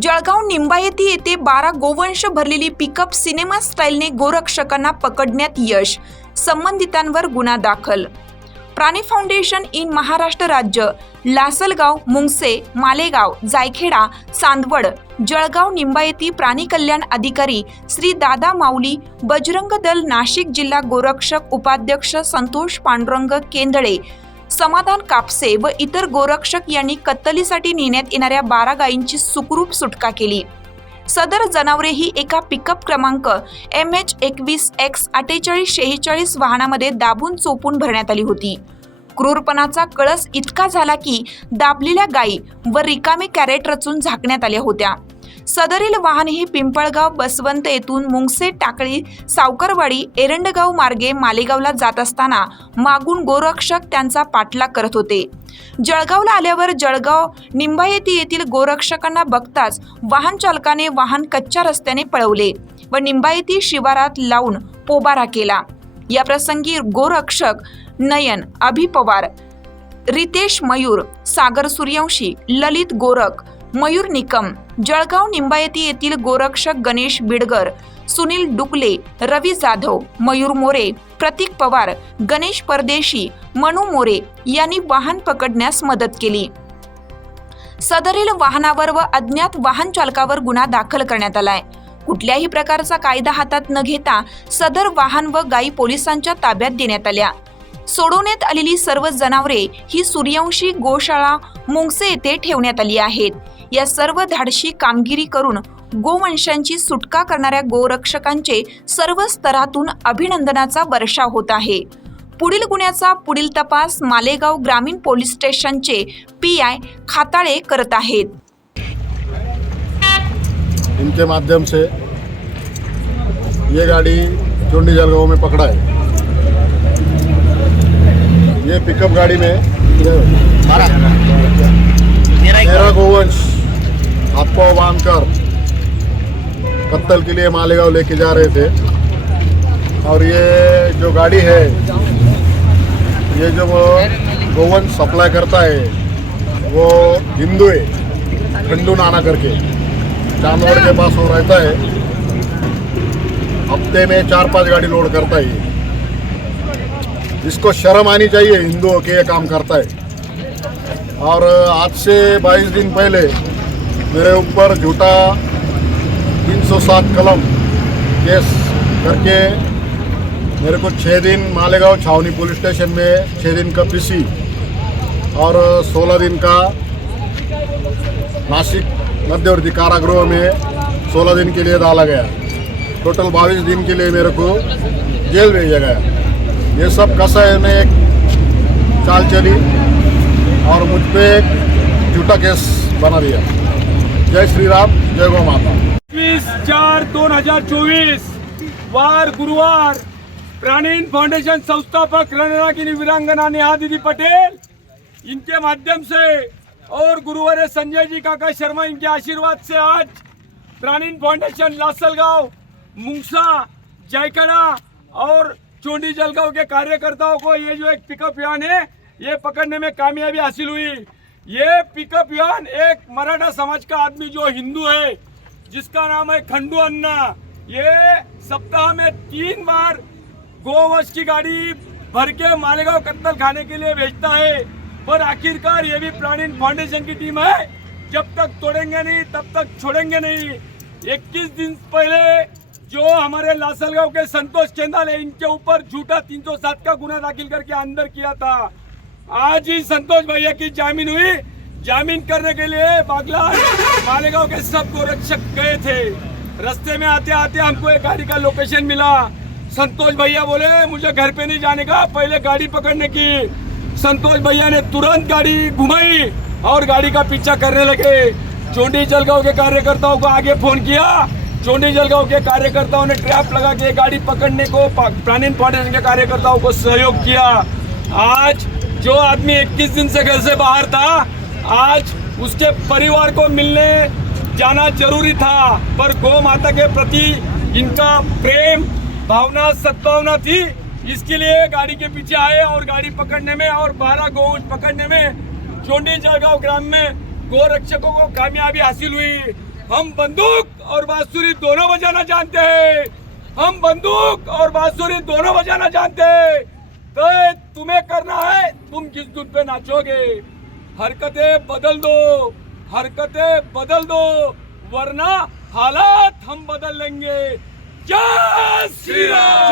जळगाव निंबायती येथे बारा गोवंश भरलेली पिकअप सिनेमा स्टाईलने गोरक्षकांना पकडण्यात यश. संबंधितांवर गुन्हा दाखल. प्राणी फाउंडेशन इन महाराष्ट्र राज्य. लासलगाव मुंगसे मालेगाव जायखेडा चांदवड जळगाव निंबायती प्राणी कल्याण अधिकारी श्री दादा माऊली बजरंग दल नाशिक जिल्हा गोरक्षक उपाध्यक्ष संतोष पांडुरंग केंदळे समाधान कापसे व इतर गोरक्षक यांनी कत्तलीसाठी नेण्यात येणाऱ्या बारा गायींची सुखरूप सुटका केली. सदर जनावरे ही एका पिकअप क्रमांक एम एच एकवीस एक्स अठ्ठेचाळीस शेहेचाळीस वाहनामध्ये दाबून चोपून भरण्यात आली होती. क्रूरपणाचा कळस इतका झाला की दाबलेल्या गायी व रिकामे कॅरेट रचून झाकण्यात आल्या होत्या. सदरील वाहन हे पिंपळगाव बसवंत येथून मुंगसे टाकळी सावकरवाडी एरंडगाव मार्गे मालेगावला जात असताना मागून गोरक्षक त्यांचा पाठलाग करत होते. जळगावला आल्यावर जळगाव निंबायती येथील गोरक्षकांना बघताच वाहन चालकाने वाहन कच्च्या रस्त्याने पळवले व निंबायती शिवारात लावून पोबारा केला. या प्रसंगी गोरक्षक नयन अभि पवार रितेश मयूर सागर सूर्यवंशी ललित गोरख मयूर निकम जळगाव निंबायती येथील गोरक्षक गणेश बिडगर सुनील डुकले रवी जाधव मयूर मोरे प्रतीक पवार गणेश परदेशी मनू मोरे यांनी वाहन पकडण्यास मदत केली. सदरील वाहनावर व अज्ञात वाहन चालकावर गुन्हा दाखल करण्यात आलाय. कुठल्याही प्रकारचा कायदा हातात न घेता सदर वाहन व गायी पोलिसांच्या ताब्यात देण्यात आल्या. सोडवण्यात आलेली सर्व जनावरे ही सूर्यवंशी गोशाळा मुंगसे येथे ठेवण्यात आली आहेत. या सर्व धाडशी कामगिरी करून गोवंशांची सुटका करणाऱ्या गोरक्षकांचे सर्व स्तरातून अभिनंदनाचा वर्षाव होत आहे. पुढील गुन्ह्याचा पुढील तपास मालेगाव ग्रामीण पोलीस स्टेशनचे पी आय खाताळे करत आहेत. इनके माध्यम से ये गाड़ी चुंडी जलगांव में पकड़ा है। ये पिकअप गाड़ी में तेरह गोवंश हाथ पाँव बाँध कर, कत्तल के लिए मालेगांव लेके जा रहे थे। और ये जो गाड़ी है, ये जो गोवंश सप्लाई करता है, वो हिंदू है खंडू नाना करके। चांदवड़ के पास वो रहता है। हफ़्ते में चार पाँच गाड़ी लोड करता है इसको शर्म आनी चाहिए, हिंदुओं के ये काम करता है। और आज से 22 दिन पहले मेरे ऊपर झूठा 307 कलम केस करके मेरे को छः दिन मालेगांव छावनी पुलिस स्टेशन में छः दिन का पीसी और 16 दिन का नासिक मध्यवर्ती कारागृह में 16 दिन के लिए डाला गया। टोटल 22 दिन के लिए मेरे को जेल भेजा गया। ये सब कसाई है एक चाल चली और मुझ पर एक झूठा केस बना दिया। जय श्री राम जय गौ माता। वीस चार दोन हजार चोवीस वार गुरुवार प्राणीन फाउंडेशन संस्थापक रणरागिनी वीरांगना नेहा दीदी पटेल इनके माध्यम से और गुरुवार संजय जी काका शर्मा इनके आशीर्वाद से आज प्राणीन फाउंडेशन लासलगांव मुंगसा जयकड़ा और चोंडी जलगांव के कार्यकर्ताओं को ये जो एक पिकअप व्यान है, ये पकड़ने में कामयाबी हासिल हुई। ये पिकअप व्यान एक मराठा समाज का आदमी जो हिंदू है, जिसका नाम है खंडू अन्ना, ये सप्ताह में तीन बार गोवश की गाड़ी भर के मालेगांव कत्तल खाने के लिए भेजता है। पर आखिरकार ये भी प्राणीन फाउंडेशन की टीम है। जब तक तोड़ेंगे नहीं, तब तक छोड़ेंगे नहीं। 21 दिन पहले जो हमारे लासलगांव के संतोष केंदाल है, इनके ऊपर झूठा 307 का गुना दाखिल करके अंदर किया था। आज ही संतोष भैया की जामीन हुई। जामीन करने के लिए बागला, मालेगांव के सब गोरक्षक गए थे। रस्ते में आते आते हमको एक गाड़ी का लोकेशन मिला। संतोष भैया बोले, मुझे घर पे नहीं जाने का, पहले गाड़ी पकड़ने की। संतोष भैया ने तुरंत गाड़ी घुमाई और गाड़ी का पीछा करने लगे। चोटी जलगांव के कार्यकर्ताओं को आगे फ़ोन किया। चोंडी जलगांव के कार्यकर्ताओं ने ट्रैप लगा के गाड़ी पकड़ने को, पा- प्राणीन फाउंडेशन के कार्यकर्ताओं को सहयोग किया। आज जो आदमी 21 दिन से घर से बाहर था, आज उसके परिवार को मिलने जाना ज़रूरी था, पर गौ माता के प्रति इनका प्रेम, भावना, सद्भावना थी। इसके लिए गाड़ी के पीछे आए और गाड़ी पकड़ने में और बारह गौ पकड़ने में चोंडी जलगांव ग्राम में गो रक्षकों को कामयाबी हासिल हुई। हम बंदूक और बांसुरी दोनों बजाना जानते हैं। हम बंदूक और बांसुरी दोनों बजाना जानते हैं। तो तुम्हें करना है, तुम किस धुन पे नाचोगे। हरकतें बदल दो, हरकतें बदल दो, वरना हालात हम बदल लेंगे। जय श्री राम!